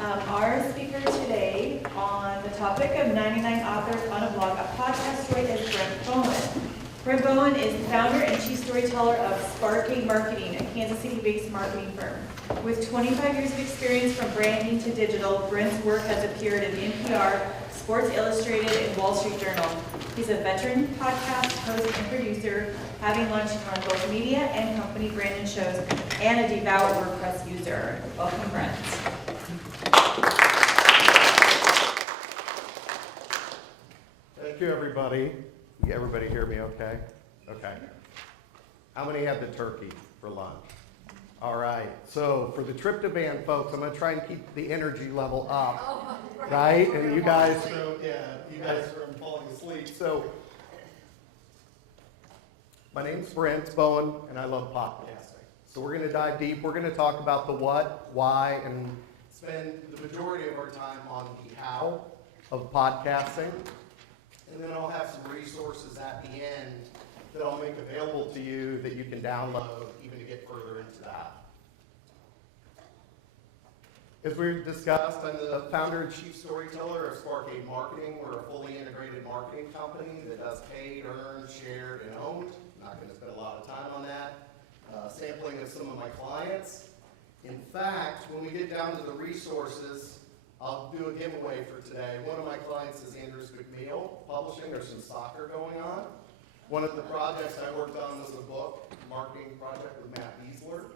Our speaker today on the topic of 99 authors on a blog, a podcast story, is Brent Bowen. Brent Bowen is the founder and chief storyteller of Sparkcade Marketing, a Kansas City-based marketing firm. With 25 years of experience from branding to digital, Brent's work has appeared in NPR, Sports Illustrated, and Wall Street Journal. He's a veteran podcast host and producer, having launched and run both media and company branded shows, and a devout WordPress user. Welcome, Brent. Thank you, everybody. Everybody hear me okay? Okay. How many had the turkey for lunch? All right. So for the tryptophan folks, I'm going to try and keep the energy level up, right? And you guys are falling asleep. So my name's Brent Bowen, and I love podcasting. So we're going to dive deep. We're going to talk about the what, why, and spend the majority of our time on the how of podcasting. And then I'll have some resources at the end that I'll make available to you that you can download even to get further into that. As we discussed, I'm the founder and chief storyteller of Sparkcade Marketing. We're a fully integrated marketing company that does paid, earned, shared, and owned. I'm not going to spend a lot of time on that. Sampling of some of my clients. In fact, when we get down to the resources, I'll do a giveaway for today. One of my clients is Andrews McNeil Publishing. There's some soccer going on. One of the projects I worked on was a book, marketing project with Matt Beasler,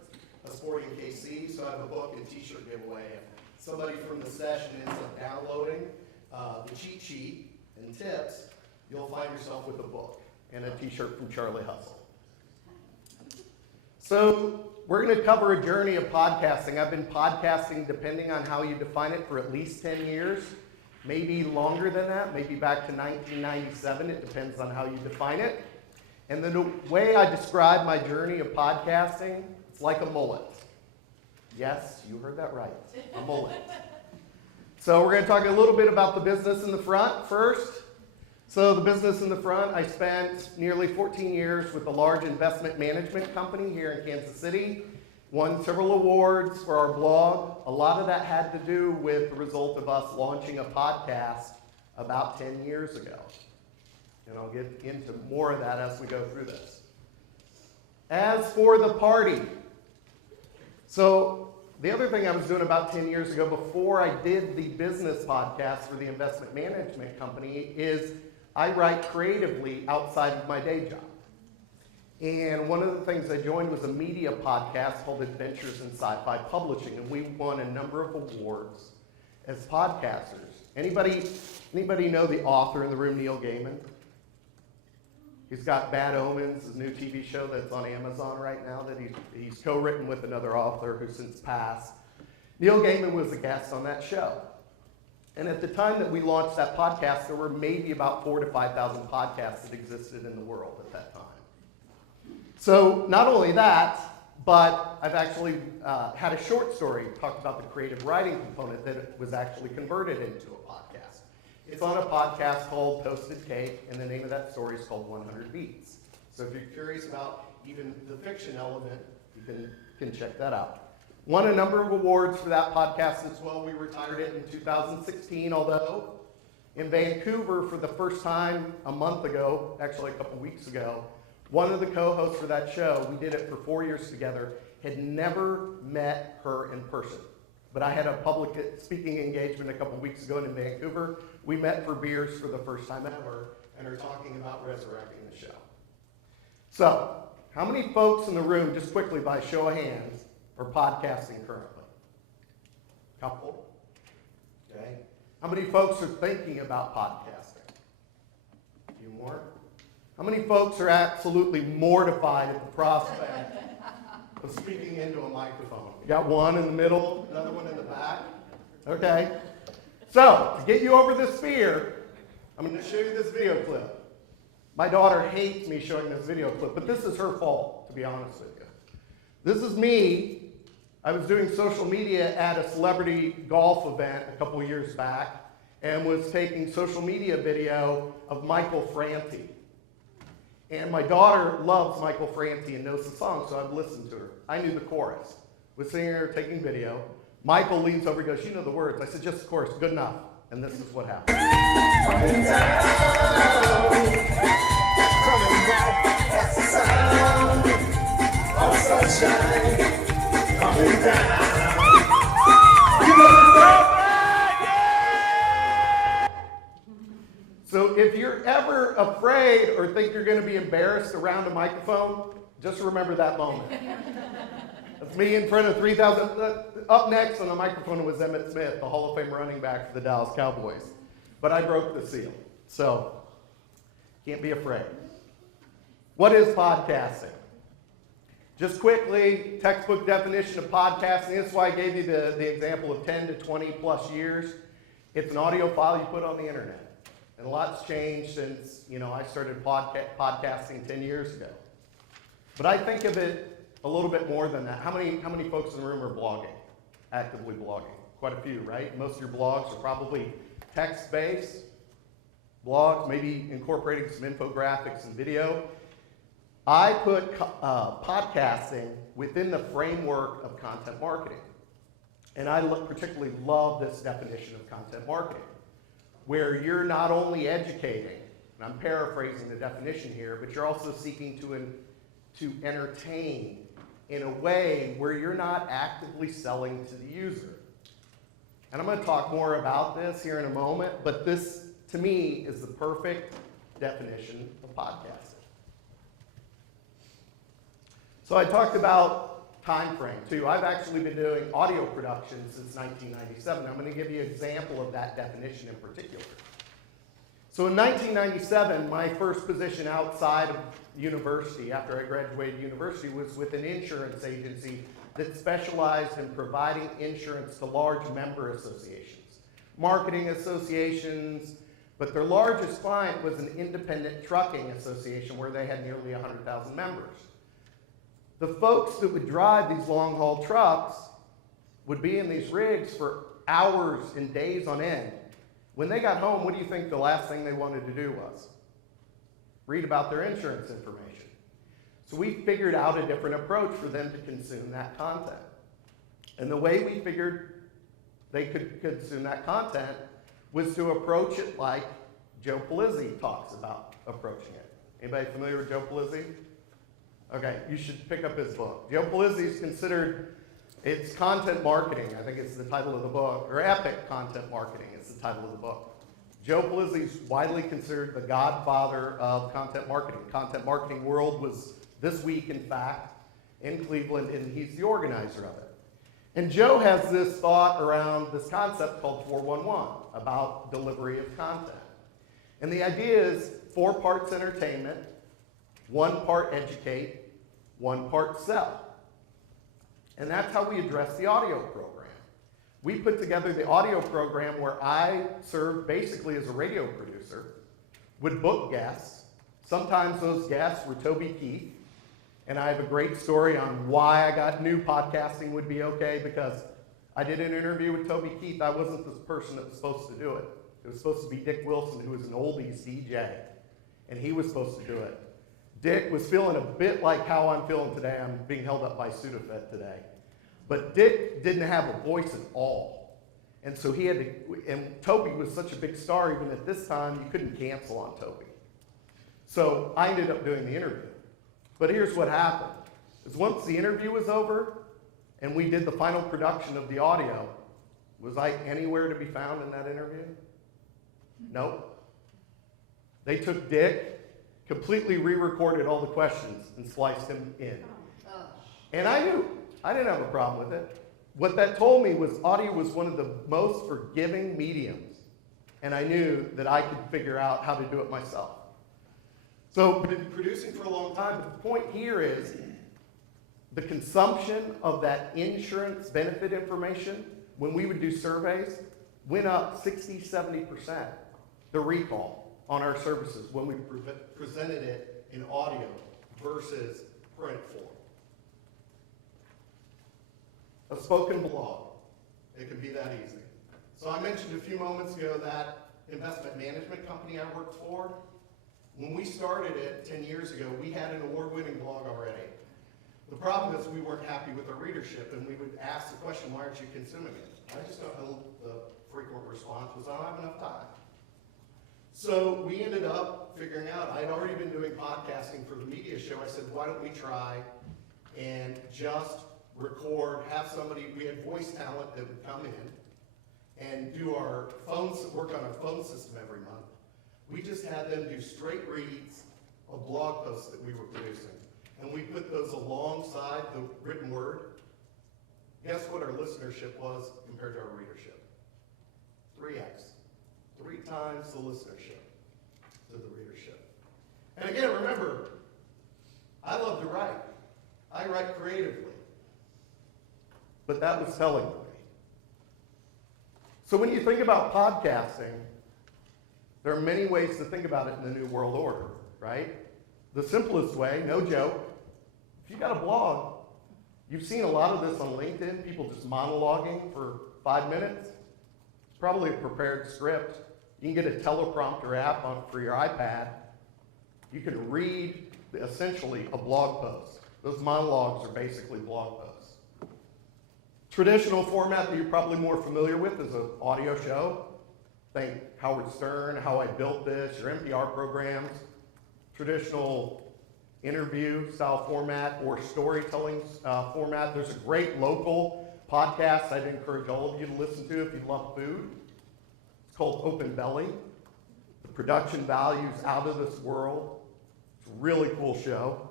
a Sporting KC. So I have a book and t-shirt giveaway. If somebody from the session ends up downloading the cheat sheet and tips, you'll find yourself with a book and a t-shirt from Charlie Hustle. So we're going to cover a journey of podcasting. I've been podcasting, depending on how you define it, for at least 10 years, maybe longer than that, maybe back to 1997. It depends on how you define it. And the way I describe my journey of podcasting, it's like a mullet. Yes, you heard that right, a mullet. So we're going to talk a little bit about the business in the front first. So the business in the front, I spent nearly 14 years with a large investment management company here in Kansas City. Won several awards for our blog. A lot of that had to do with the result of us launching a podcast about 10 years ago. And I'll get into more of that as we go through this. As for the party, so the other thing I was doing about 10 years ago before I did the business podcast for the investment management company is I write creatively outside of my day job. And one of the things I joined was a media podcast called Adventures in Sci-Fi Publishing, and we won a number of awards as podcasters. Anybody know the author in the room, Neil Gaiman? He's got Bad Omens, his new TV show that's on Amazon right now that he's co-written with another author who's since passed. Neil Gaiman was a guest on that show. And at the time that we launched that podcast, there were maybe about 4,000 to 5,000 podcasts that existed in the world at that time. So not only that, but I've actually had a short story talked about the creative writing component that was actually converted into a podcast. It's on a podcast called Toasted Cake, and the name of that story is called 100 Beats. So if you're curious about even the fiction element, you can check that out. Won a number of awards for that podcast as well. We retired it in 2016, although in Vancouver for the first time a month ago, actually a couple weeks ago, one of the co-hosts for that show, we did it for 4 years together, had never met her in person. But I had a public speaking engagement a couple weeks ago in Vancouver. We met for beers for the first time ever and are talking about resurrecting the show. So, how many folks in the room, just quickly by show of hands, are podcasting currently? Couple. Okay. How many folks are thinking about podcasting? A few more. How many folks are absolutely mortified at the prospect of speaking into a microphone? You got one in the middle, another one in the back. Okay. So, to get you over this fear, I'm going to show you this video clip. My daughter hates me showing this video clip, but this is her fault, to be honest with you. This is me. I was doing social media at a celebrity golf event a couple years back and was taking social media video of Michael Franti. And my daughter loves Michael Franti and knows the song, so I've listened to her. I knew the chorus. Was sitting here taking video. Michael leans over and goes, you know the words. I said, just of course, good enough. And this is what happened. So if you're ever afraid or think you're going to be embarrassed around a microphone, just remember that moment. That's me in front of 3,000. Up next on the microphone was Emmitt Smith, the Hall of Fame running back for the Dallas Cowboys. But I broke the seal, so can't be afraid. What is podcasting? Just quickly, textbook definition of podcasting. This is why I gave you the example of 10 to 20 plus years. It's an audio file you put on the internet. And a lot's changed since, I started podcasting 10 years ago. But I think of it a little bit more than that. How many folks in the room are blogging, actively blogging? Quite a few, right? Most of your blogs are probably text-based blogs, maybe incorporating some infographics and video. I put podcasting within the framework of content marketing. And I particularly love this definition of content marketing, where you're not only educating, and I'm paraphrasing the definition here, but you're also seeking to entertain in a way where you're not actively selling to the user. And I'm going to talk more about this here in a moment, but this, to me, is the perfect definition of podcasting. So I talked about time frame, too. I've actually been doing audio production since 1997. I'm going to give you an example of that definition in particular. So in 1997, my first position outside of university, after I graduated university, was with an insurance agency that specialized in providing insurance to large member associations, marketing associations, but their largest client was an independent trucking association where they had nearly 100,000 members. The folks that would drive these long-haul trucks would be in these rigs for hours and days on end. When they got home, what do you think the last thing they wanted to do was? Read about their insurance information. So we figured out a different approach for them to consume that content. And the way we figured they could consume that content was to approach it like Joe Pulizzi talks about approaching it. Anybody familiar with Joe Pulizzi? Okay, you should pick up his book. Joe Pulizzi is considered, it's content marketing, I think it's the title of the book, or epic content marketing is the title of the book. Joe Pulizzi is widely considered the godfather of content marketing. Content marketing world was this week, in fact, in Cleveland, and he's the organizer of it. And Joe has this thought around this concept called 411, about delivery of content. And the idea is 4 parts entertainment, 1 part educate, 1 part sell. And that's how we address the audio program. We put together the audio program where I served basically as a radio producer, would book guests. Sometimes those guests were Toby Keith. And I have a great story on why I knew podcasting would be okay, because I did an interview with Toby Keith. I wasn't the person that was supposed to do it. It was supposed to be Dick Wilson, who was an oldies DJ, and he was supposed to do it. Dick was feeling a bit like how I'm feeling today. I'm being held up by Sudafed today. But Dick didn't have a voice at all. And so he had to, and Toby was such a big star, even at this time, you couldn't cancel on Toby. So I ended up doing the interview. But here's what happened, is once the interview was over, and we did the final production of the audio, was I anywhere to be found in that interview? Nope. They took Dick, completely re-recorded all the questions, and sliced him in. And I knew. I didn't have a problem with it. What that told me was audio was one of the most forgiving mediums, and I knew that I could figure out how to do it myself. So I've been producing for a long time, but the point here is the consumption of that insurance benefit information, when we would do surveys, went up 60, 70%, the recall on our services when we presented it in audio versus print form. A spoken blog, it can be that easy. So I mentioned a few moments ago that investment management company I worked for. When we started it 10 years ago, we had an award-winning blog already. The problem is we weren't happy with our readership, and we would ask the question, why aren't you consuming it? I just don't know. The frequent response was, I don't have enough time. So we ended up figuring out, I'd already been doing podcasting for the media show. I said, why don't we try and just record, have somebody, we had voice talent that would come in and do our phones, work on our phone system every month. We just had them do straight reads of blog posts that we were producing. And we put those alongside the written word. Guess what our listenership was compared to our readership? 3x. 3 times the listenership to the readership. And again, remember, I love to write. I write creatively. But that was telling me. So when you think about podcasting, there are many ways to think about it in the New World Order, right? The simplest way, no joke, if you got a blog, you've seen a lot of this on LinkedIn, people just monologuing for 5 minutes. It's probably a prepared script. You can get a teleprompter app for your iPad. You can read essentially a blog post. Those monologues are basically blog posts. Traditional format that you're probably more familiar with is an audio show. Think Howard Stern, How I Built This, your NPR programs. Traditional interview style format or storytelling format. There's a great local podcast I'd encourage all of you to listen to if you love food. It's called Open Belly. The production value's out of this world. It's a really cool show.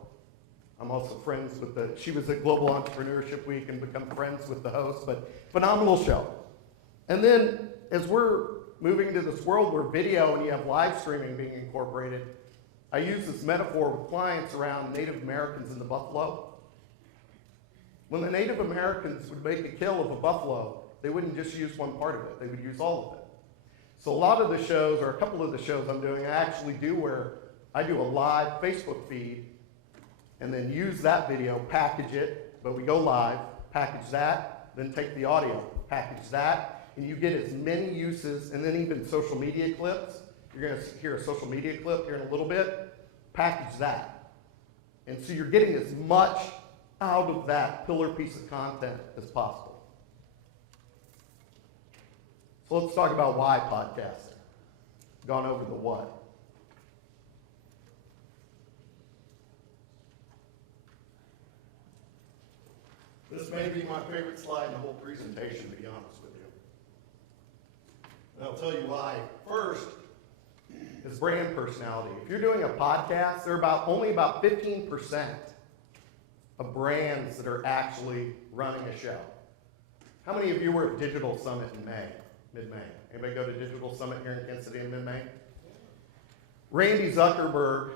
I'm also friends with she was at Global Entrepreneurship Week and become friends with the host, but phenomenal show. And then as we're moving into this world where video and you have live streaming being incorporated, I use this metaphor with clients around Native Americans in the buffalo. When the Native Americans would make a kill of a buffalo, they wouldn't just use one part of it, they would use all of it. So a lot of the shows, or a couple of the shows I'm doing, I actually do where I do a live Facebook feed and then use that video, package it, but we go live, package that, then take the audio, package that, and you get as many uses, and then even social media clips. You're going to hear a social media clip here in a little bit, package that. And so you're getting as much out of that pillar piece of content as possible. So let's talk about why podcasting. Gone over the what. This may be my favorite slide in the whole presentation, to be honest with you. And I'll tell you why. First is brand personality. If you're doing a podcast, there are only about 15% of brands that are actually running a show. How many of you were at Digital Summit in mid-May? Anybody go to Digital Summit here in Kansas City in mid-May? Randy Zuckerberg,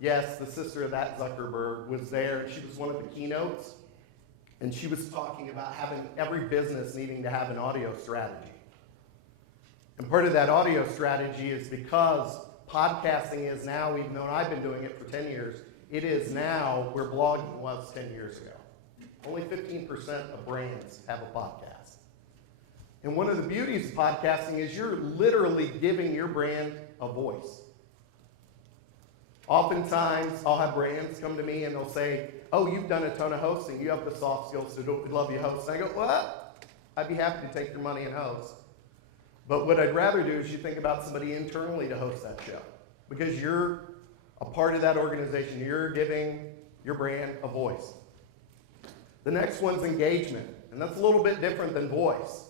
yes, the sister of that Zuckerberg, was there. She was one of the keynotes. And she was talking about having every business needing to have an audio strategy. And part of that audio strategy is because podcasting is now, even though I've been doing it for 10 years, it is now where blogging was 10 years ago. Only 15% of brands have a podcast. And one of the beauties of podcasting is you're literally giving your brand a voice. Oftentimes, I'll have brands come to me and they'll say, oh, you've done a ton of hosting. You have the soft skills to do it. We'd love you to host. And I go, what? I'd be happy to take your money and host. But what I'd rather do is you think about somebody internally to host that show. Because you're a part of that organization. You're giving your brand a voice. The next one's engagement. And that's a little bit different than voice.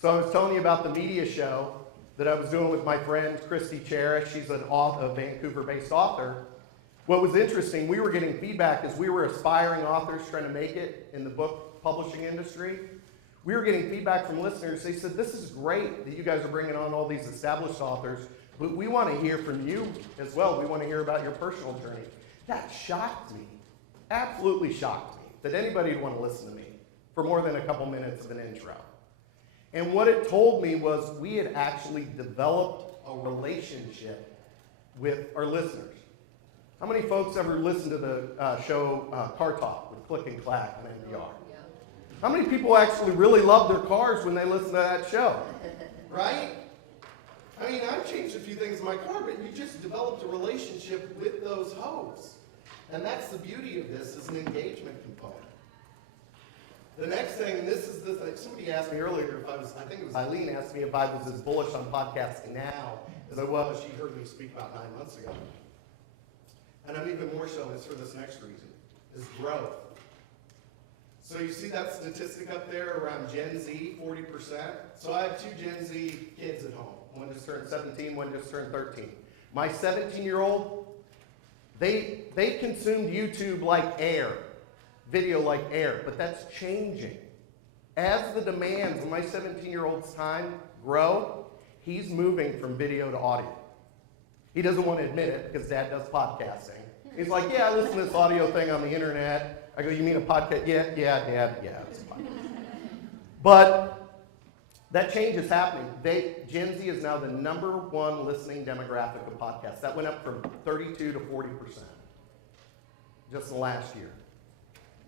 So I was telling you about the media show that I was doing with my friend Christy Cherish. She's a Vancouver-based author. What was interesting, we were getting feedback as we were aspiring authors trying to make it in the book publishing industry. We were getting feedback from listeners. They said, this is great that you guys are bringing on all these established authors, but we want to hear from you as well. We want to hear about your personal journey. That shocked me, absolutely shocked me, that anybody would want to listen to me for more than a couple minutes of an intro. And what it told me was we had actually developed a relationship with our listeners. How many folks ever listened to the show Car Talk with Click and Clack on NPR? Yeah. How many people actually really love their cars when they listen to that show? Right? I mean, I've changed a few things in my car, but you just developed a relationship with those hosts. And that's the beauty of this, is an engagement component. The next thing, and this is the thing, somebody asked me earlier if I think it was Eileen asked me if I was as bullish on podcasting now as I was, she heard me speak about 9 months ago. And I'm even more so is for this next reason, is growth. So you see that statistic up there around Gen Z, 40%? So I have 2 Gen Z kids at home. One just turned 17, one just turned 13. My 17-year-old, they consumed YouTube like air, video like air, but that's changing. As the demands of my 17-year-old's time grow, he's moving from video to audio. He doesn't want to admit it because Dad does podcasting. He's like, yeah, I listen to this audio thing on the internet. I go, you mean a podcast? Yeah, Dad, yeah, it's a podcast. But that change is happening. Gen Z is now the #1 listening demographic of podcasts. That went up from 32 to 40% just in the last year.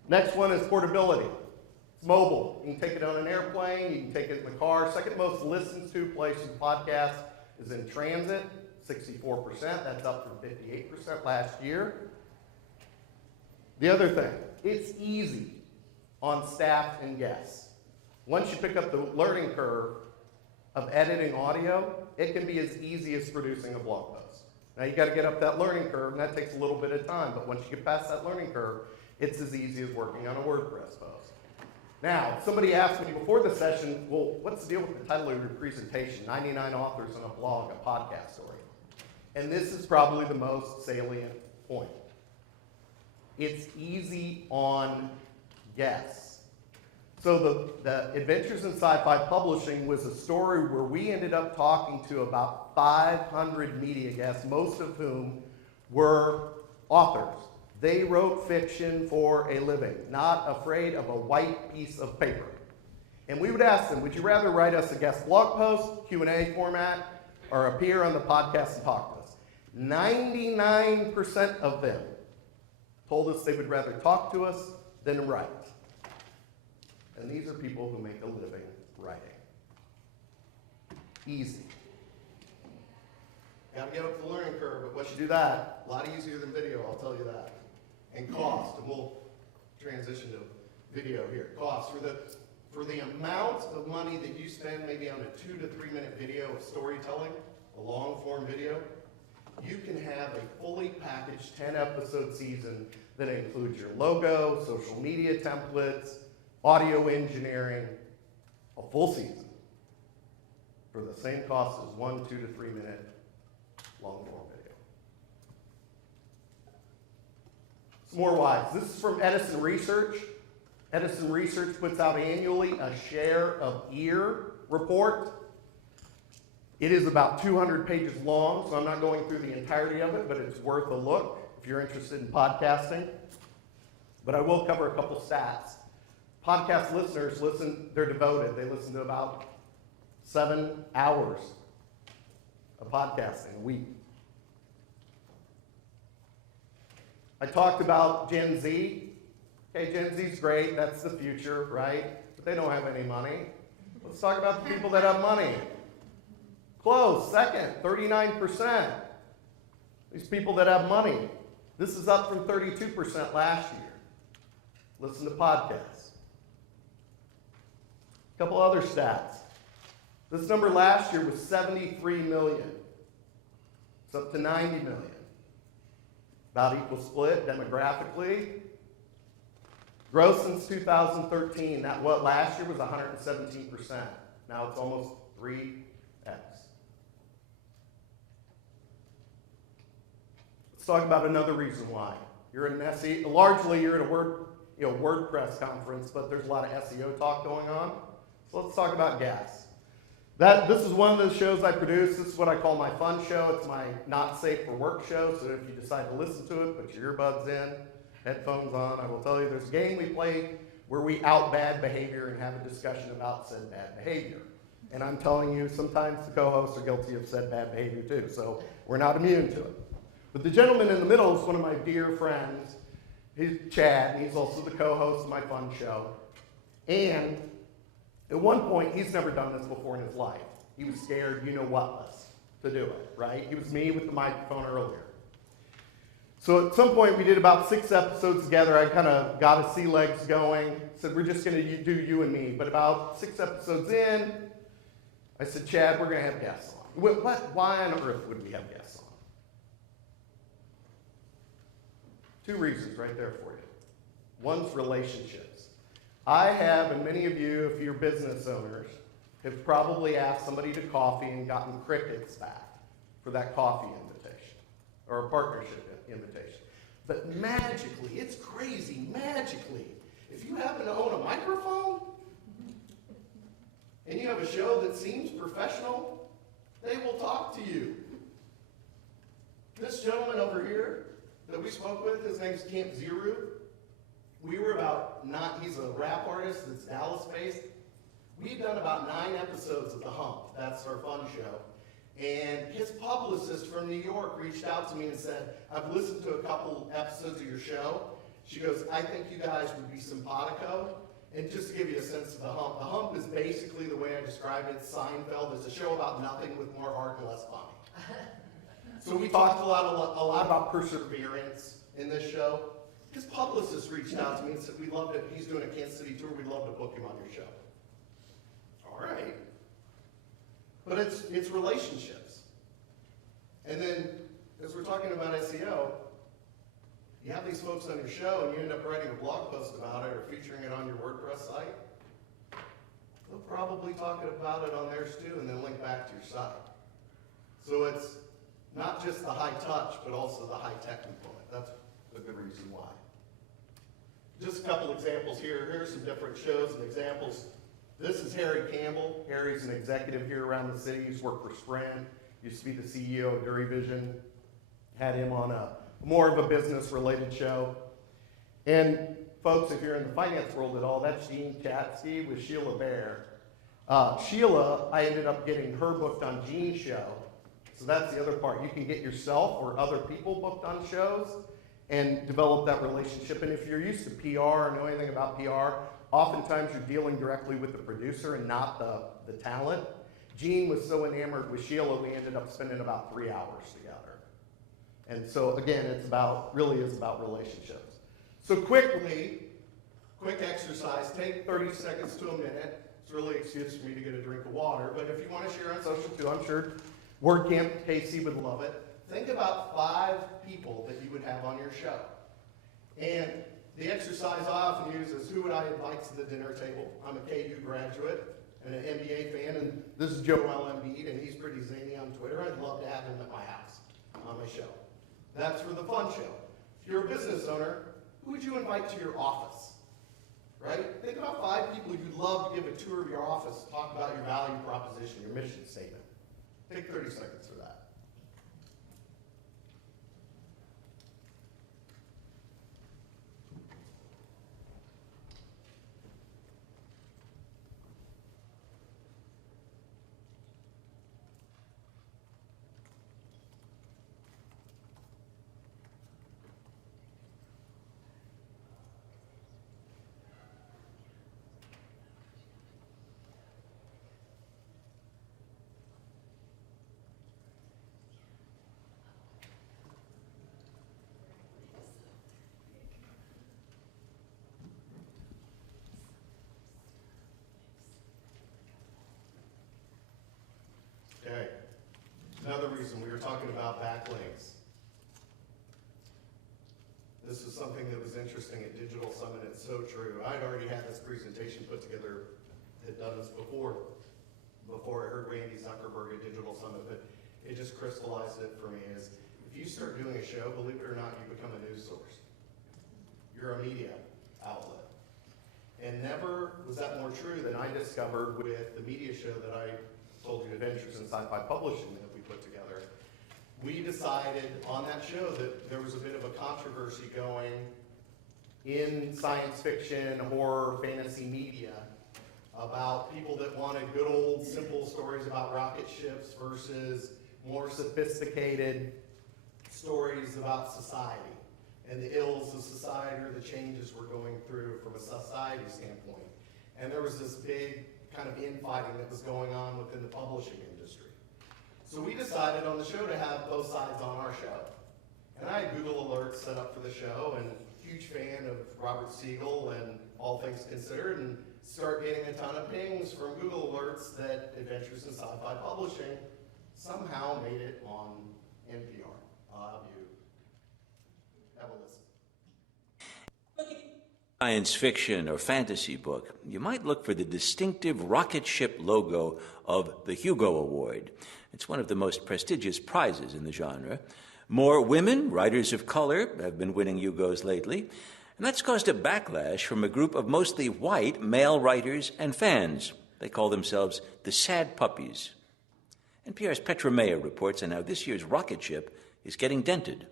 Next one is portability. It's mobile. You can take it on an airplane. You can take it in the car. Second most listened to place in podcasts is in transit, 64%. That's up from 58% last year. The other thing, it's easy on staff and guests. Once you pick up the learning curve of editing audio, it can be as easy as producing a blog post. Now you got to get up that learning curve, and that takes a little bit of time, but once you get past that learning curve, it's as easy as working on a WordPress post. Now, somebody asked me before the session, well, what's the deal with the title of your presentation, 99 authors on a blog, a podcast story? And this is probably the most salient point. It's easy on guests. So the Adventures in Sci-Fi Publishing was a story where we ended up talking to about 500 media guests, most of whom were authors. They wrote fiction for a living, not afraid of a white piece of paper. And we would ask them, would you rather write us a guest blog post, Q&A format, or appear on the podcast and talk to us? 99% of them told us they would rather talk to us than write. And these are people who make a living writing. Easy. Got to get up the learning curve, but once you do that, a lot easier than video, I'll tell you that. And cost, and we'll transition to video here. Cost, for the amount of money that you spend maybe on a 2 to 3 minute video of storytelling, a long form video, you can have a fully packaged 10 episode season that includes your logo, social media templates, audio engineering, a full season for the same cost as 1 2 to 3 minute long form video. Some more whys. This is from Edison Research. Edison Research puts out annually a share of ear report. It is about 200 pages long, so I'm not going through the entirety of it, but it's worth a look if you're interested in podcasting. But I will cover a couple stats. Podcast listeners they're devoted. They listen to about 7 hours of podcasting a week. I talked about Gen Z. Okay, Gen Z's great, that's the future, right? But they don't have any money. Let's talk about the people that have money. Close, second, 39%. These people that have money. This is up from 32% last year. Listen to podcasts. A couple other stats. This number last year was 73 million. It's up to 90 million. About equal split demographically. Growth since 2013. Last year was 117%. Now it's almost 3x. Let's talk about another reason why. You're in an SEO, largely you're at a WordPress conference, but there's a lot of SEO talk going on. So let's talk about gas. This is one of the shows I produce. This is what I call my fun show. It's my not safe for work show. So if you decide to listen to it, put your earbuds in, headphones on. I will tell you there's a game we play where we out bad behavior and have a discussion about said bad behavior. And I'm telling you, sometimes the co-hosts are guilty of said bad behavior too. So we're not immune to it. But the gentleman in the middle is one of my dear friends. He's Chad, and he's also the co-host of my fun show. And at one point, he's never done this before in his life. He was scared, you know what, to do it, right? He was me with the microphone earlier. So at some point we did about 6 episodes together. I kind of got his sea legs going. Said, we're just going to do you and me. But about 6 episodes in, I said, Chad, we're going to have guests on. Why on earth would we have guests on? 2 reasons right there for you. One's relationships. I have, and many of you, if you're business owners, have probably asked somebody to coffee and gotten crickets back for that coffee invitation or a partnership invitation. But magically, it's crazy, magically, if you happen to own a microphone and you have a show that seems professional, they will talk to you. This gentleman over here that we spoke with, his name's Camp Zero. We were he's a rap artist that's Dallas-based. We've done about 9 episodes of The Hump. That's our fun show. And his publicist from New York reached out to me and said, I've listened to a couple episodes of your show. She goes, I think you guys would be simpatico. And just to give you a sense of The Hump is basically the way I described it, Seinfeld. It's a show about nothing with more heart and less funny. So we talked a lot about perseverance in this show. His publicist reached out to me and said, we'd love to, he's doing a Kansas City tour, we'd love to book him on your show. All right. But it's relationships. And then, as we're talking about SEO, you have these folks on your show and you end up writing a blog post about it or featuring it on your WordPress site. They'll probably talk about it on theirs too and then link back to your site. So it's not just the high touch, but also the high tech component. That's a good reason why. Just a couple examples here. Here's some different shows and examples. This is Harry Campbell. Harry's an executive here around the city. He's worked for Sprint. Used to be the CEO of DuriVision. Had him on a more of a business-related show. And folks, if you're in the finance world at all, that's Jean Chatsky with Sheila Bair. Sheila, I ended up getting her booked on Jean's show. So that's the other part. You can get yourself or other people booked on shows and develop that relationship. And if you're used to PR or know anything about PR, oftentimes you're dealing directly with the producer and not the talent. Jean was so enamored with Sheila, we ended up spending about 3 hours together. And so again, really is about relationships. So quick exercise, take 30 seconds to a minute. It's really an excuse for me to get a drink of water, but if you want to share on social too, I'm sure WordCamp, Casey would love it. Think about 5 people that you would have on your show. And the exercise I often use is, who would I invite to the dinner table? I'm a KU graduate and an NBA fan, and this is Joel Embiid, and he's pretty zany on Twitter. I'd love to have him at my house on my show. That's for the fun show. If you're a business owner, who would you invite to your office? Right? Think about 5 people you'd love to give a tour of your office, talk about your value proposition, your mission statement. Take 30 seconds for that. Okay, another reason we were talking about backlinks. This is something that was interesting at Digital Summit. It's so true. I'd already had this presentation put together, had done this before I heard Randy Zuckerberg at Digital Summit, but it just crystallized it for me is, if you start doing a show, believe it or not, you become a news source. You're a media outlet. And never was that more true than I discovered with the media show that I told you, Adventures in Sci-Fi Publishing, that we put together. We decided on that show that there was a bit of a controversy going in science fiction, horror, fantasy media about people that wanted good old simple stories about rocket ships versus more sophisticated stories about society and the ills of society or the changes we're going through from a society standpoint. And there was this big kind of infighting that was going on within the publishing industry. So we decided on the show to have both sides on our show And I had Google Alerts set up for the show, and huge fan of Robert Siegel and All Things Considered, and start getting a ton of pings from Google Alerts that Adventures in Sci-Fi Publishing somehow made it on NPR. I'll have you have a listen. Science fiction or fantasy book, you might look for the distinctive rocket ship logo of the Hugo Award. It's one of the most prestigious prizes in the genre. More women, writers of color, have been winning Hugos lately, and that's caused a backlash from a group of mostly white male writers and fans. They call themselves the Sad Puppies. NPR's Petra Mayer reports on how this year's rocket ship is getting dented.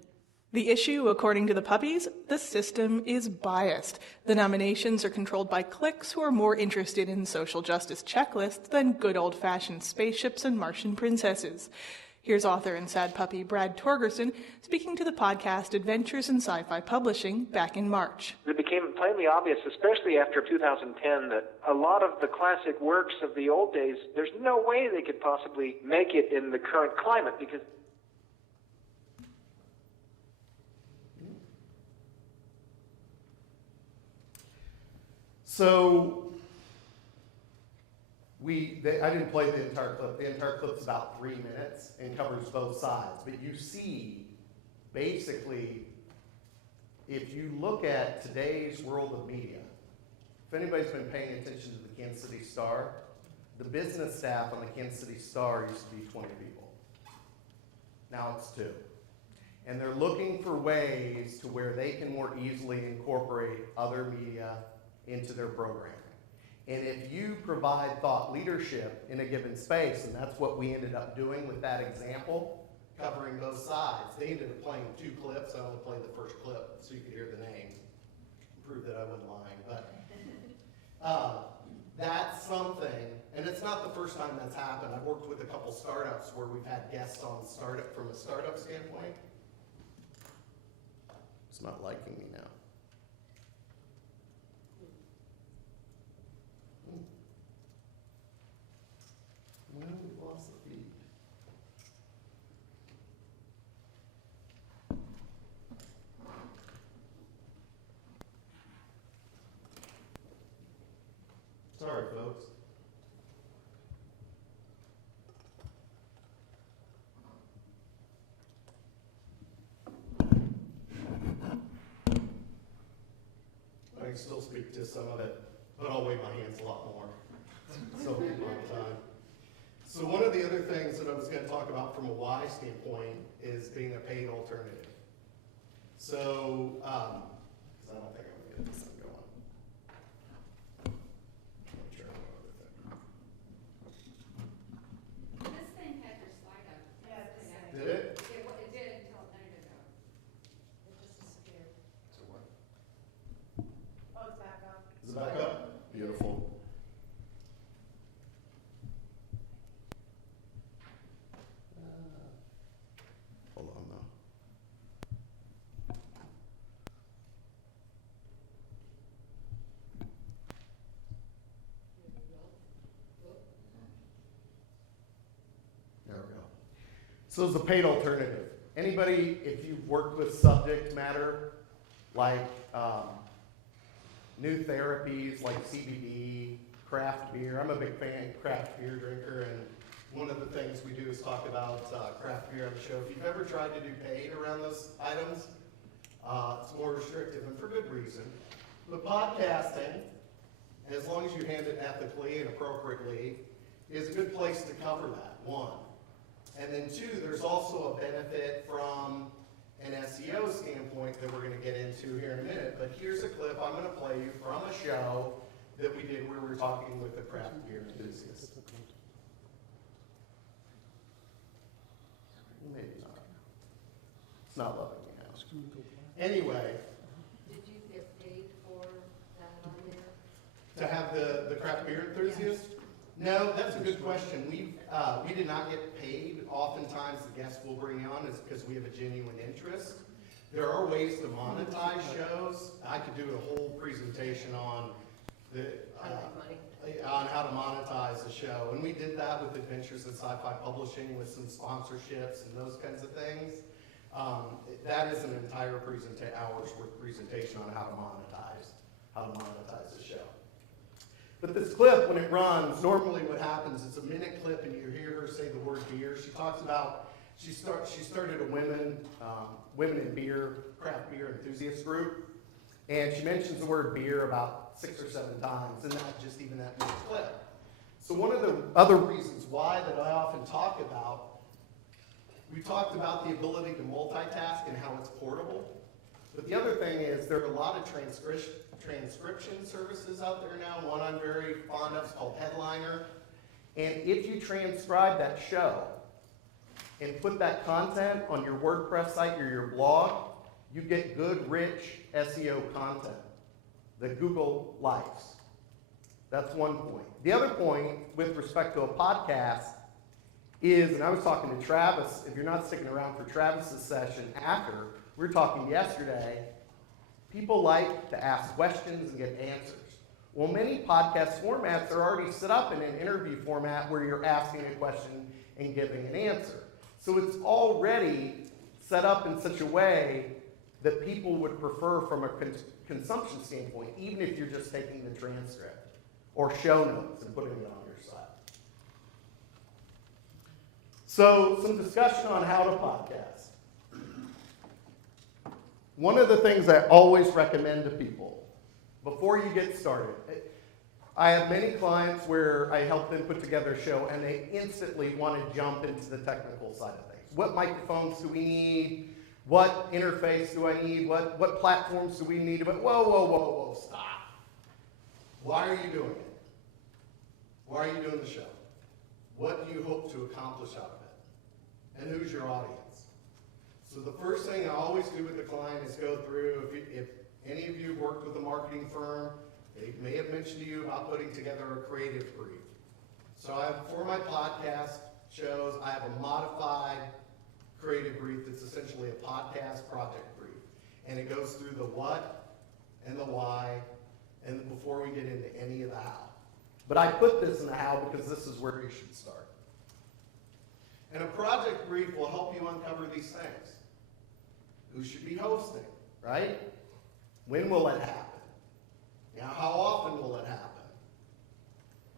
The issue, according to the puppies, the system is biased. The nominations are controlled by cliques who are more interested in social justice checklists than good old-fashioned spaceships and Martian princesses. Here's author and sad puppy Brad Torgerson speaking to the podcast Adventures in Sci-Fi Publishing back in March. It became plainly obvious, especially after 2010, that a lot of the classic works of the old days, there's no way they could possibly make it in the current climate because So I didn't play the entire clip. The entire clip's about 3 minutes and covers both sides. But you see, basically, if you look at today's world of media, if anybody's been paying attention to the Kansas City Star, the business staff on the Kansas City Star used to be 20 people. Now it's 2. And they're looking for ways to where they can more easily incorporate other media into their programming. And if you provide thought leadership in a given space, and that's what we ended up doing with that example, covering both sides. They ended up playing 2 clips. I only played the first clip so you could hear the name. Prove that I wasn't lying. But that's something, and it's not the first time that's happened. I've worked with a couple startups where we've had guests on startup from a startup standpoint. It's not liking me now. Well, we've lost the feed. Sorry, folks. I can still speak to some of it, but I'll wave my hands a lot more. So my time. So one of the other things that I was going to talk about from a why standpoint is being a paid alternative. So, because I don't think I'm going to get this thing going. Let me try one other thing. This thing had your slide up. Yeah, it's the same. Did it? It did until a minute ago. It just disappeared. So what? Oh, it's back up. Is it back up? Beautiful. Hold on though. There we go. So it's a paid alternative. Anybody, if you've worked with subject matter like new therapies like CBD, craft beer. I'm a big fan of craft beer drinker, and one of the things we do is talk about craft beer on the show. If you've ever tried to do paid around those items, it's more restrictive, and for good reason. But podcasting, as long as you handle it ethically and appropriately, is a good place to cover that, 1. And then 2, there's also a benefit from an SEO standpoint that we're going to get into here in a minute. But here's a clip I'm going to play you from a show that we did where we were talking with the craft beer enthusiasts. Maybe not. It's not loving me now. Anyway. Did you get paid for that on there? To have the craft beer enthusiast? No, that's a good question. We did not get paid. Oftentimes the guests we'll bring on is because we have a genuine interest. There are ways to monetize shows. I could do a whole presentation on on how to monetize a show. And we did that with Adventures in Sci-Fi Publishing with some sponsorships and those kinds of things. That is an entire hour's worth presentation on how to monetize the show. But this clip, when it runs, normally what happens, it's a minute clip and you hear her say the word beer. She talks about, she started a women in beer, craft beer enthusiast group. And she mentions the word beer about 6 or 7 times, and not just even that minute clip. So one of the other reasons why that I often talk about, we talked about the ability to multitask and how it's portable. But the other thing is there are a lot of transcription services out there now. One I'm very fond of is called Headliner. And if you transcribe that show and put that content on your WordPress site or your blog, you get good, rich SEO content that Google likes. That's one point. The other point with respect to a podcast is, and I was talking to Travis, if you're not sticking around for Travis's session after, we were talking yesterday, people like to ask questions and get answers. Well, many podcast formats are already set up in an interview format where you're asking a question and giving an answer. So it's already set up in such a way that people would prefer from a consumption standpoint, even if you're just taking the transcript or show notes and putting it on your site. So some discussion on how to podcast. One of the things I always recommend to people, before you get started, I have many clients where I help them put together a show and they instantly want to jump into the technical side of things. What microphones do we need? What interface do I need? What platforms do we need? But whoa, stop. Why are you doing it? Why are you doing the show? What do you hope to accomplish out of it? And who's your audience? So the first thing I always do with the client is go through, if any of you have worked with a marketing firm, they may have mentioned to you about putting together a creative brief. So for my podcast shows, I have a modified creative brief that's essentially a podcast project brief. And it goes through the what and the why, and before we get into any of the how. But I put this in the how because this is where you should start. And a project brief will help you uncover these things. Who should be hosting, right? When will it happen? Now, how often will it happen?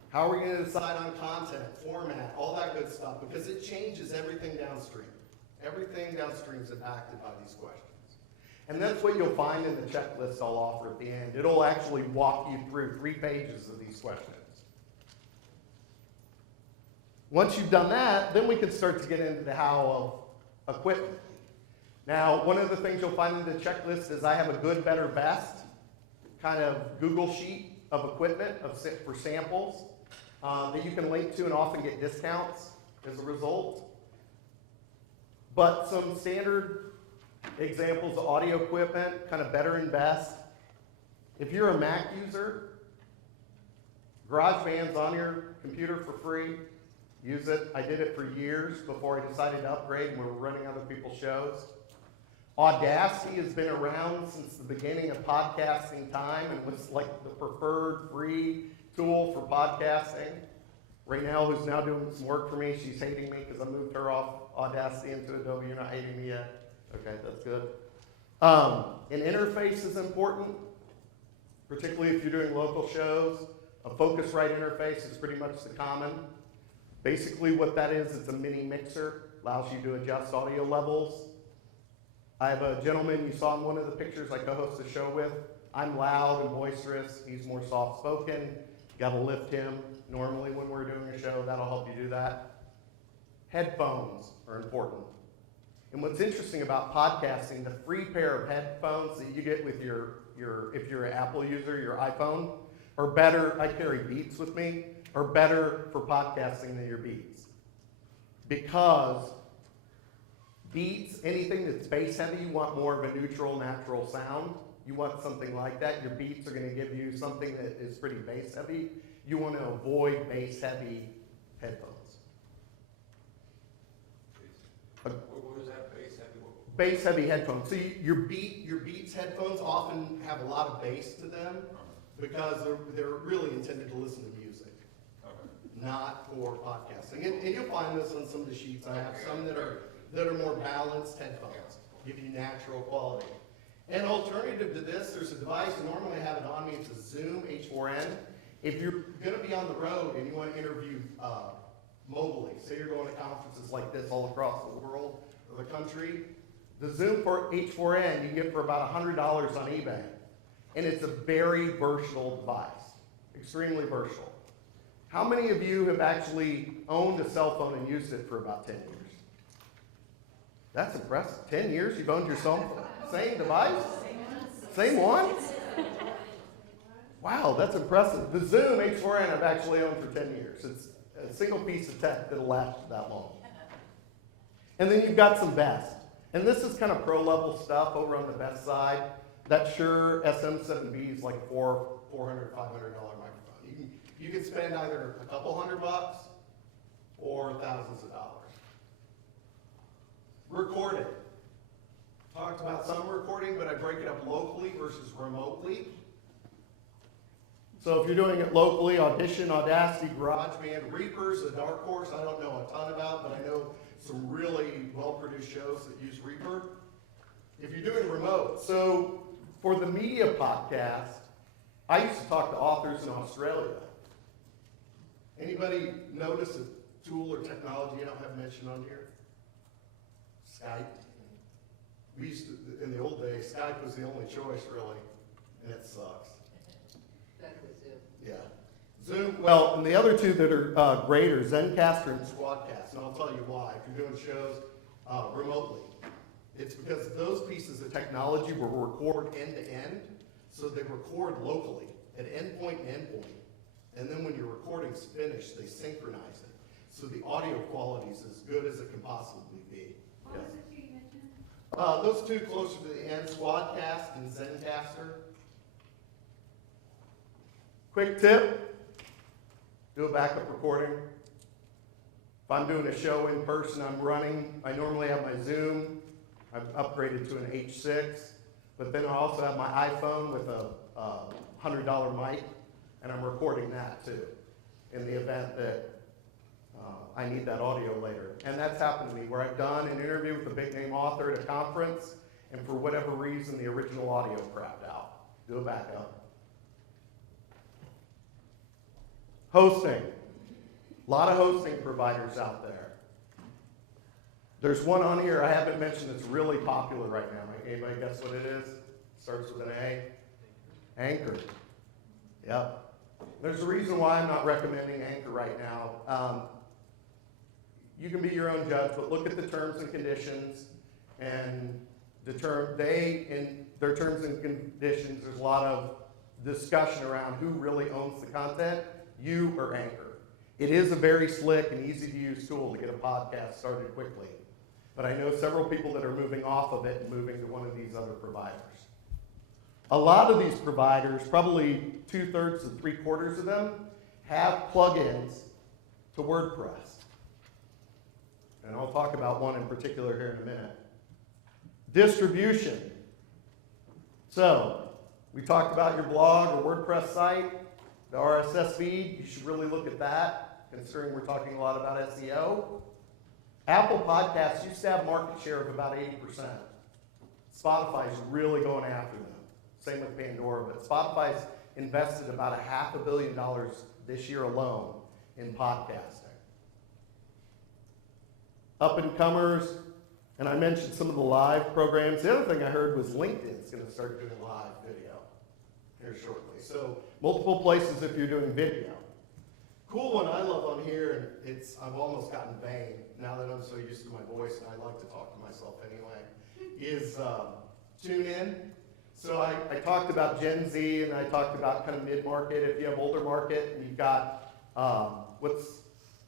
How are we going to decide on content, format, all that good stuff? Because it changes everything downstream. Everything downstream is impacted by these questions. And that's what you'll find in the checklist I'll offer at the end. It'll actually walk you through 3 pages of these questions. Once you've done that, then we can start to get into the how of equipment. Now, one of the things you'll find in the checklist is I have a good, better, best kind of Google sheet of equipment for samples that you can link to and often get discounts as a result. But some standard examples of audio equipment, kind of better and best. If you're a Mac user, GarageBand's on your computer for free. Use it. I did it for years before I decided to upgrade and we were running other people's shows. Audacity has been around since the beginning of podcasting time and was like the preferred free tool for podcasting. Raynell, who's now doing some work for me, she's hating me because I moved her off Audacity into Adobe. You're not hating me yet? Okay, that's good. An interface is important, particularly if you're doing local shows. A Focusrite interface is pretty much the common. Basically what that is, it's a mini mixer, allows you to adjust audio levels. I have a gentleman you saw in one of the pictures I co-host a show with. I'm loud and boisterous. He's more soft-spoken. Got to lift him normally when we're doing a show. That'll help you do that. Headphones are important. And what's interesting about podcasting, the free pair of headphones that you get with your if you're an Apple user, your iPhone, are better. I carry Beats with me. Are better for podcasting than your Beats. Because Beats, anything that's bass heavy, you want more of a neutral, natural sound. You want something like that. Your Beats are going to give you something that is pretty bass heavy. You want to avoid bass heavy headphones. What is that, bass heavy? Bass heavy headphones. So your Beats headphones often have a lot of bass to them because they're really intended to listen to music. Not for podcasting. And you'll find this on some of the sheets. I have some that are more balanced headphones. give you natural quality. An alternative to this, there's a device, I normally have it on me, it's a Zoom H4n. If you're gonna be on the road and you wanna interview mobily, say you're going to conferences like this all across the world or the country, the Zoom H4n you get for about $100 on eBay. And it's a very versatile device, extremely versatile. How many of you have actually owned a cell phone and used it for about 10 years? That's impressive. 10 years you've owned your cell phone? Same device? Same one? Wow, that's impressive. The Zoom H4n I've actually owned for 10 years. It's a single piece of tech that'll last that long. And then you've got some Best. And this is kind of pro level stuff over on the Best side. That Shure SM7B is like $400, $500 microphone. You can spend either a couple $100 or thousands of dollars. Recording. Talked about some recording, but I break it up locally versus remotely. So if you're doing it locally, Audition, Audacity, GarageBand, Reaper's a dark horse I don't know a ton about, but I know some really well-produced shows that use Reaper. If you're doing remote, so for the media podcast, I used to talk to authors in Australia. Anybody notice a tool or technology I don't have mentioned on here? Skype. We used to, in the old days, Skype was the only choice, really, and it sucks. Better with Zoom. Yeah. Zoom, well, and the other two that are great are Zencaster and Squadcast, and I'll tell you why. If you're doing shows remotely, it's because those pieces of technology will record end-to-end, so they record locally at endpoint and endpoint. And then when your recording's finished, they synchronize it. So the audio quality is as good as it can possibly be. What was the two you mentioned? Those two closer to the end, Squadcast and Zencaster. Quick tip, do a backup recording. If I'm doing a show in person, I normally have my Zoom. I've upgraded to an H6, but then I also have my iPhone with a $100 mic, and I'm recording that too, in the event that I need that audio later. And that's happened to me, where I've done an interview with a big name author at a conference, and for whatever reason, the original audio crapped out. Do a backup. Hosting. A lot of hosting providers out there. There's one on here I haven't mentioned that's really popular right now. Anybody guess what it is? Starts with an A. Anchor. Yep. There's a reason why I'm not recommending Anchor right now. You can be your own judge, but look at the terms and conditions and in their terms and conditions, there's a lot of discussion around who really owns the content, you or Anchor. It is a very slick and easy to use tool to get a podcast started quickly. But I know several people that are moving off of it and moving to one of these other providers. A lot of these providers, probably 2/3 to 3/4 of them, have plugins to WordPress. And I'll talk about one in particular here in a minute. Distribution. So, we talked about your blog or WordPress site, the RSS feed. You should really look at that, considering we're talking a lot about SEO. Apple Podcasts used to have market share of about 80%. Spotify's really going after them. Same with Pandora, but Spotify's invested about $500 million this year alone in podcasting. Up-and-comers, and I mentioned some of the live programs. The other thing I heard was LinkedIn's going to start doing live video here shortly. So multiple places if you're doing video. Cool one I love on here, and I've almost gotten vain now that I'm so used to my voice, and I like to talk to myself anyway, is TuneIn. So I talked about Gen Z, and I talked about kind of mid-market. If you have older market, and you've got what's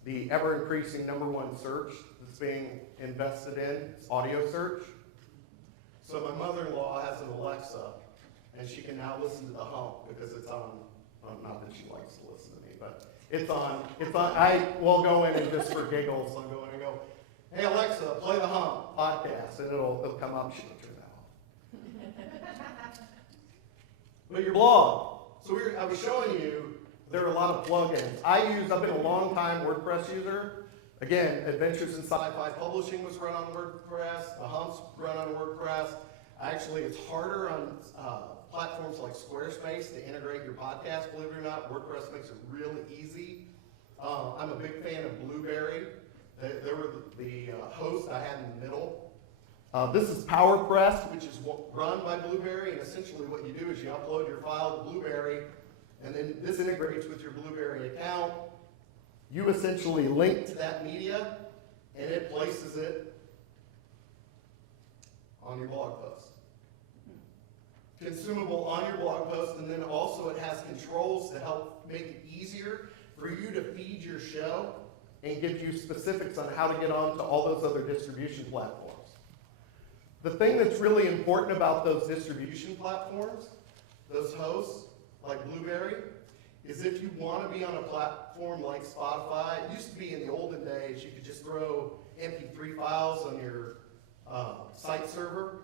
the ever-increasing #1 search that's being invested in, it's audio search. So my mother-in-law has an Alexa, and she can now listen to The Hump because it's on, not that she likes to listen to me, but it's on, I will go in and just for giggles, I'll go in and go, hey Alexa, play The Hump podcast, and it'll come up, she'll turn that off. But your blog, so I was showing you, there are a lot of plugins. I've been a long time WordPress user. Again, Adventures in Sci-Fi Publishing was run on WordPress. The Humps run on WordPress. Actually, it's harder on platforms like Squarespace to integrate your podcast, believe it or not. WordPress makes it really easy. I'm a big fan of Blueberry. They were the host I had in the middle. This is PowerPress, which is run by Blueberry, and essentially what you do is you upload your file to Blueberry, and then this integrates with your Blueberry account. You essentially link to that media, and it places it on your blog post. Consumable on your blog post, and then also it has controls to help make it easier for you to feed your show and gives you specifics on how to get onto all those other distribution platforms. The thing that's really important about those distribution platforms, those hosts like Blueberry, is if you want to be on a platform like Spotify. It used to be in the olden days, you could just throw MP3 files on your site server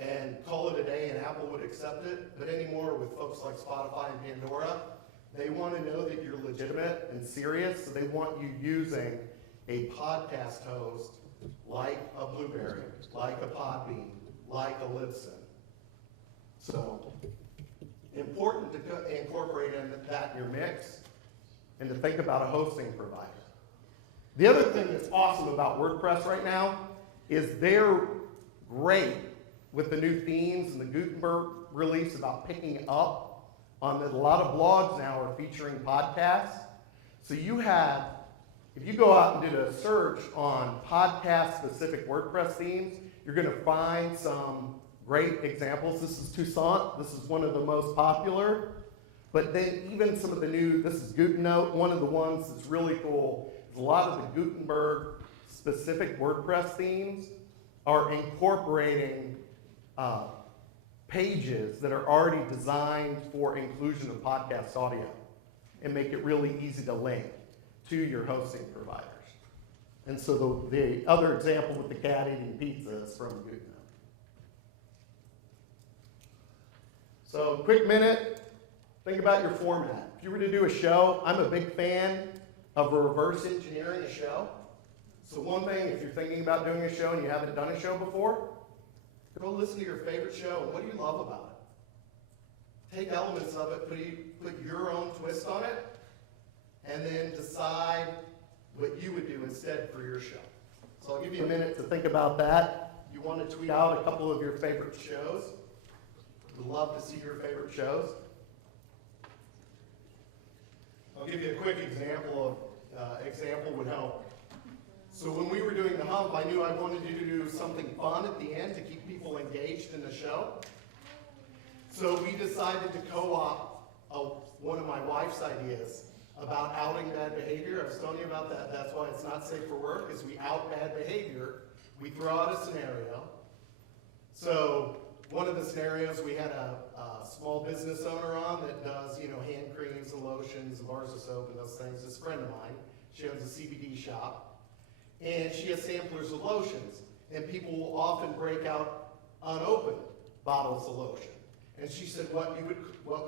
and call it a day, and Apple would accept it. But anymore, with folks like Spotify and Pandora, they want to know that you're legitimate and serious, so they want you using a podcast host like a Blueberry, like a Podbean, like a Libsyn. So, important to incorporate that in your mix and to think about a hosting provider. The other thing that's awesome about WordPress right now is they're great with the new themes and the Gutenberg release about picking up on that. A lot of blogs now are featuring podcasts. So you have, if you go out and do a search on podcast-specific WordPress themes, you're going to find some great examples. This is Toussaint. This is one of the most popular. But then even some of the new, this is GutenNote. One of the ones that's really cool is a lot of the Gutenberg-specific WordPress themes are incorporating pages that are already designed for inclusion of podcast audio and make it really easy to link to your hosting providers. And so the other example with the cat eating pizza is from GutenNote. So quick minute, think about your format. If you were to do a show, I'm a big fan of reverse engineering a show. So one thing, if you're thinking about doing a show and you haven't done a show before, go listen to your favorite show and what do you love about it? Take elements of it, put your own twist on it, and then decide what you would do instead for your show. So I'll give you a minute to think about that. You want to tweet out a couple of your favorite shows. We'd love to see your favorite shows. I'll give you a quick example would help. So when we were doing the Hump, I knew I wanted you to do something fun at the end to keep people engaged in the show. So we decided to co-opt one of my wife's ideas about outing bad behavior. I was telling you about that. That's why it's not safe for work, is we out bad behavior. We throw out a scenario. So one of the scenarios, we had a small business owner on that does, hand creams and lotions and bars of soap and those things. This friend of mine, she owns a CBD shop, and she has samplers of lotions, and people will often break out unopened bottles of lotion. And she said, what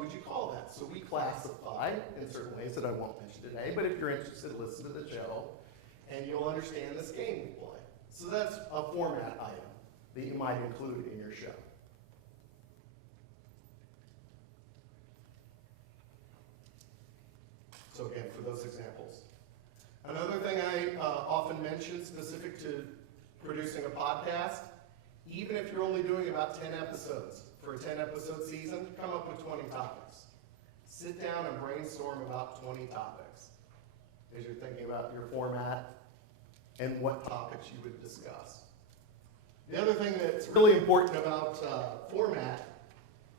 would you call that? So we classified in certain ways that I won't mention today, but if you're interested, listen to the show, and you'll understand this game we play. So that's a format item that you might include in your show. So again, for those examples. Another thing I often mention specific to producing a podcast, even if you're only doing about 10 episodes, for a 10-episode season, come up with 20 topics. Sit down and brainstorm about 20 topics as you're thinking about your format and what topics you would discuss. The other thing that's really important about format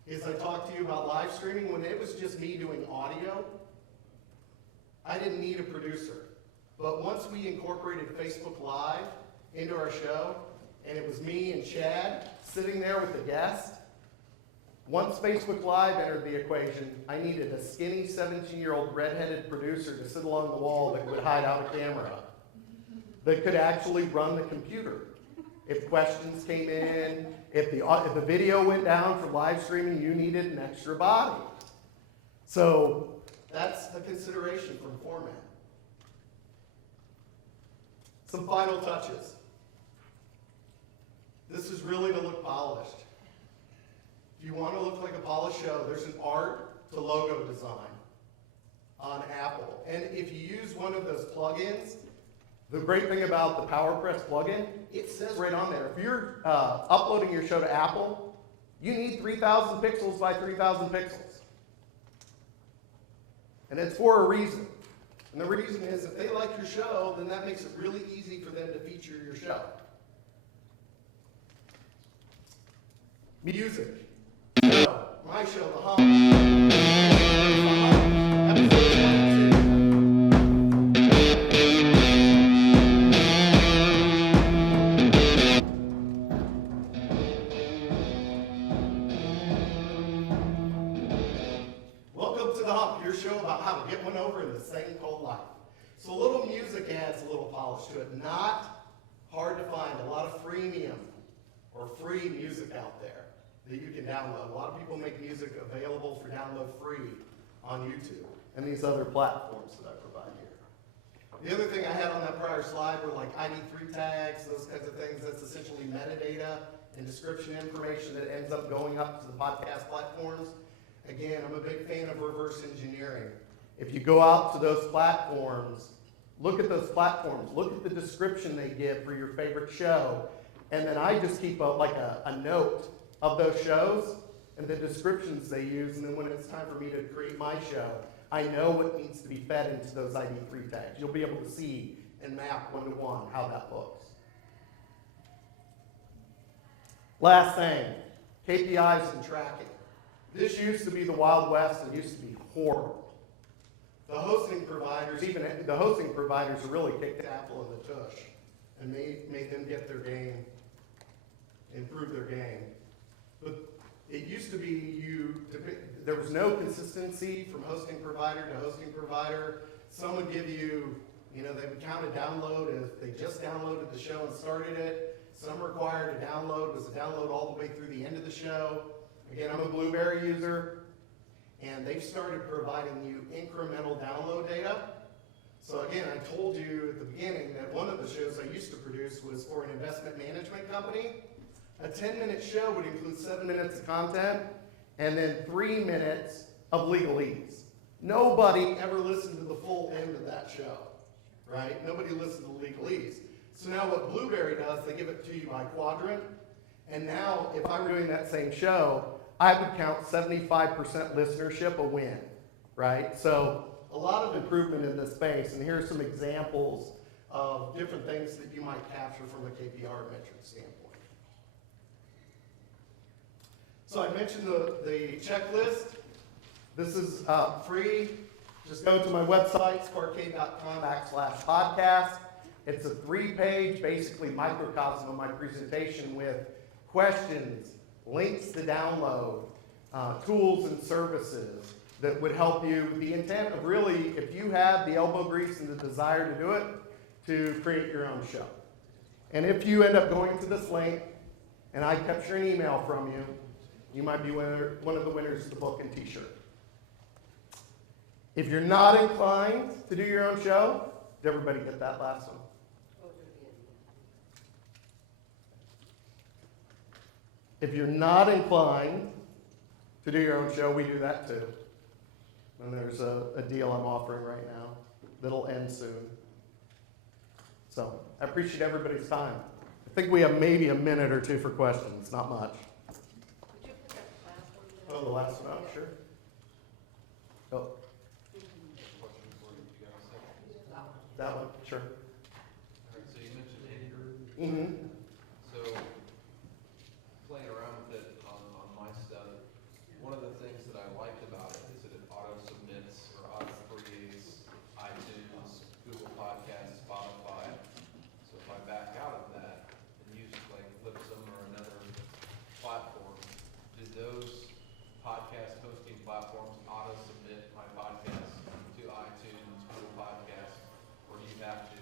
is I talked to you about live streaming. When it was just me doing audio, I didn't need a producer. But once we incorporated Facebook Live into our show, and it was me and Chad sitting there with the guest, once Facebook Live entered the equation, I needed a skinny 17-year-old redheaded producer to sit along the wall that would hide out a camera, that could actually run the computer. If questions came in, if the video went down for live streaming, you needed an extra body. So that's a consideration from format. Some final touches. This is really to look polished. If you want to look like a polished show, there's an art to logo design on Apple. And if you use one of those plugins, the great thing about the PowerPress plugin, it says right on there, if you're uploading your show to Apple, you need 3,000 pixels by 3,000 pixels. And it's for a reason. And the reason is if they like your show, then that makes it really easy for them to feature your show. Music. So, my show, The Hump. Episode 22. Welcome to The Hump, your show about how to get one over in this thing called life. So a little music adds a little polish to it. Not hard to find. A lot of freemium or free music out there that you can download. A lot of people make music available for download free on YouTube and these other platforms that I provide here. The other thing I had on that prior slide were like ID3 tags, those kinds of things. That's essentially metadata and description information that ends up going up to the podcast platforms. Again, I'm a big fan of reverse engineering. If you go out to those platforms, look at those platforms, look at the description they give for your favorite show, and then I just keep a note of those shows and the descriptions they use, and then when it's time for me to create my show, I know what needs to be fed into those ID3 tags. You'll be able to see and map one-to-one how that looks. Last thing, KPIs and tracking. This used to be the Wild West. It used to be horrible. The hosting providers really kicked Apple in the tush and made them get their game, improve their game. But it used to be there was no consistency from hosting provider to hosting provider. Some would give you, they would count a download if they just downloaded the show and started it. Some required a download, was a download all the way through the end of the show. Again, I'm a Blueberry user, and they've started providing you incremental download data. So again, I told you at the beginning that one of the shows I used to produce was for an investment management company. A 10-minute show would include 7 minutes of content and then 3 minutes of legalese. Nobody ever listened to the full end of that show, right? Nobody listened to legalese. So now what Blueberry does, they give it to you by quadrant. And now if I were doing that same show, I would count 75% listenership a win, right? So a lot of improvement in this space. And here are some examples of different things that you might capture from a KPR metric standpoint. So I mentioned the checklist. This is free. Just go to my website, sparkcade.com/podcast. It's a 3-page, basically microcosm of my presentation with questions, links to download, tools and services that would help you with the intent of really, if you have the elbow grease and the desire to do it, to create your own show. And if you end up going to this link and I capture an email from you, you might be one of the winners of the book and t-shirt. If you're not inclined to do your own show, did everybody get that last one? If you're not inclined to do your own show, we do that too. And there's a deal I'm offering right now that'll end soon. So I appreciate everybody's time. I think we have maybe a minute or two for questions, not much. Could you put that last one down? Oh, the last one, sure. Oh, Question for you, you got a second? that one, sure. All right, so you mentioned Anchor. Mm-hmm. So playing around with it on my stuff, one of the things that I liked about it is that it auto submits or auto creates iTunes, Google Podcasts, Spotify. So if I back out of that and use like Lipsum or another platform, do those podcast hosting platforms auto submit my podcast to iTunes, Google Podcasts, or do you have to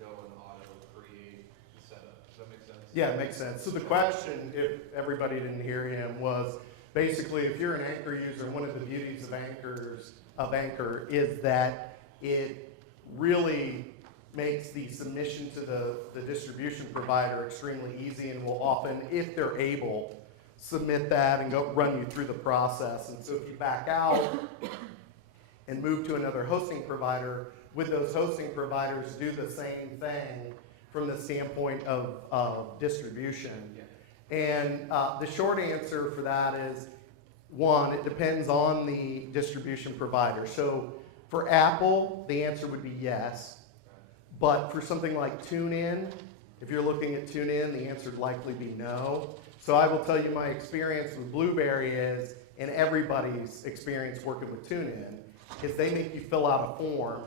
go and auto create the setup? Does that make sense? Yeah, it makes sense. So the question, if everybody didn't hear him, was basically if you're an Anchor user, one of the beauties of Anchor is that it really makes the submission to the distribution provider extremely easy and will often, if they're able, submit that and go run you through the process. And so if you back out and move to another hosting provider, with those hosting providers do the same thing from the standpoint of distribution. And the short answer for that is, one, it depends on the distribution provider. So for Apple, the answer would be yes. But for something like TuneIn, if you're looking at TuneIn, the answer would likely be no. So I will tell you my experience with Blueberry is, and everybody's experience working with TuneIn, is they make you fill out a form.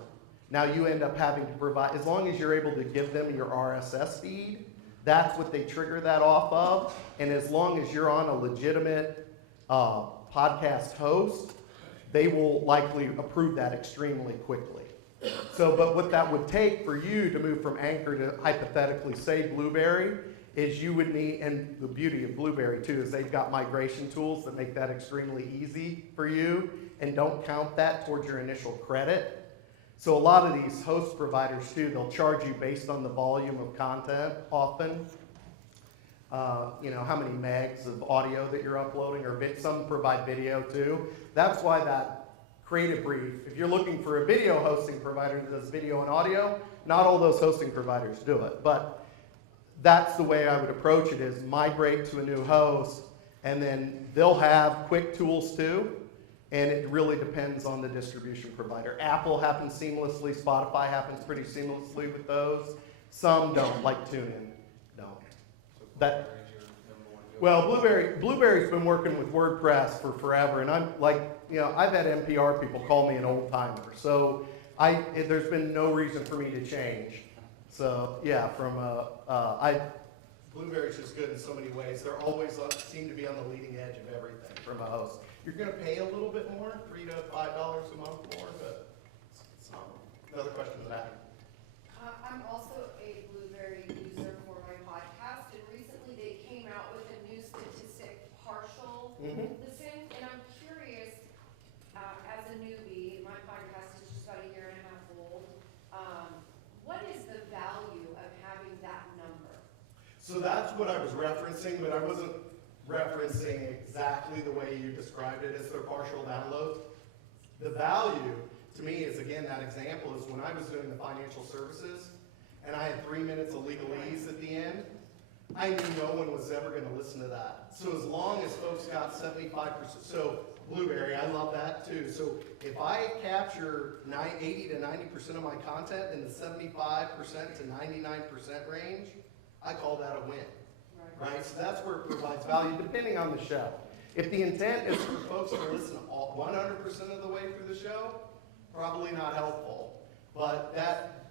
Now you end up having to provide, as long as you're able to give them your RSS feed, that's what they trigger that off of. And as long as you're on a legitimate podcast host, they will likely approve that extremely quickly. So, but what that would take for you to move from Anchor to hypothetically say Blueberry is you would need, and the beauty of Blueberry too is they've got migration tools that make that extremely easy for you and don't count that towards your initial credit. So a lot of these host providers too, they'll charge you based on the volume of content often. How many megs of audio that you're uploading, or some provide video too. That's why that creative brief, if you're looking for a video hosting provider that does video and audio, not all those hosting providers do it. But that's the way I would approach it, is migrate to a new host, and then they'll have quick tools too. And it really depends on the distribution provider. Apple happens seamlessly, Spotify happens pretty seamlessly with those. Some don't, like TuneIn don't. That, well, Blueberry's been working with WordPress for forever, and I'm like, I've had NPR people call me an old timer, so there's been no reason for me to change. So yeah, Blueberry's just good in so many ways. They're always seem to be on the leading edge of everything from a host. You're going to pay a little bit more, $3 to $5 a month more, but it's not. Another question to that. I'm also a Blueberry user for my podcast, and recently they came out with a new statistic partial listen, and I'm curious, as a newbie, my podcast is just about a year and a half old, what is the value of having that number? So that's what I was referencing, but I wasn't referencing exactly the way you described it as their partial downloads. The value to me is, again, that example is when I was doing the financial services and I had 3 minutes of legalese at the end, I knew no one was ever going to listen to that. So as long as folks got 75%, so Blueberry, I love that too. So if I capture 80 to 90% of my content in the 75% to 99% range, I call that a win. Right? So that's where it provides value, depending on the show. If the intent is for folks to listen 100% of the way through the show, probably not helpful. But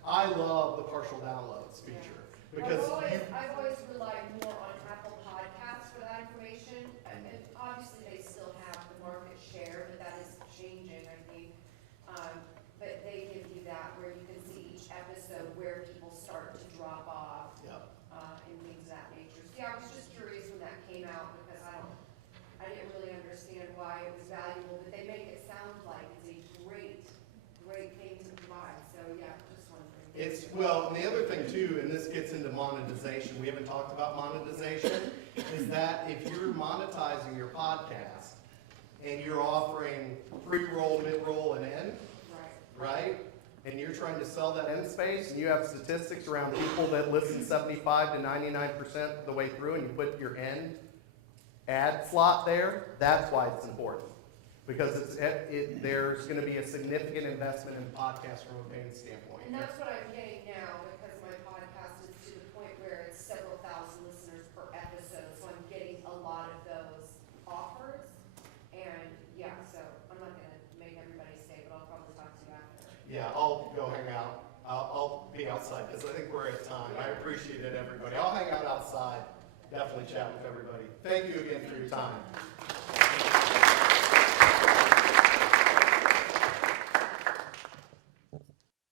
I love the partial downloads feature. Because I've always relied more on Apple Podcasts for that information. And obviously they still have the market share, but that is changing, I think. But they give you that where you can see each episode where people start to drop off. Yep. And things of that nature. So yeah, I was just curious when that came out because I didn't really understand why it was valuable, but they make it sound like it's a great thing to provide. So yeah, just wondering. Well, and the other thing too, and this gets into monetization, we haven't talked about monetization, is that if you're monetizing your podcast and you're offering pre-roll, mid-roll, and end, right? And you're trying to sell that end space, and you have statistics around people that listen 75 to 99% of the way through, and you put your end ad slot there, that's why it's important. Because there's going to be a significant investment in podcasts from a paying standpoint. And that's what I'm getting now because my podcast is to the point where it's several thousand listeners per episode, so I'm getting a lot of those offers. And yeah, so I'm not going to make everybody stay, but I'll probably talk to you after. Yeah, I'll go hang out. I'll be outside because I think we're at time. I appreciate it, everybody. I'll hang out outside. Definitely chat with everybody. Thank you again for your time.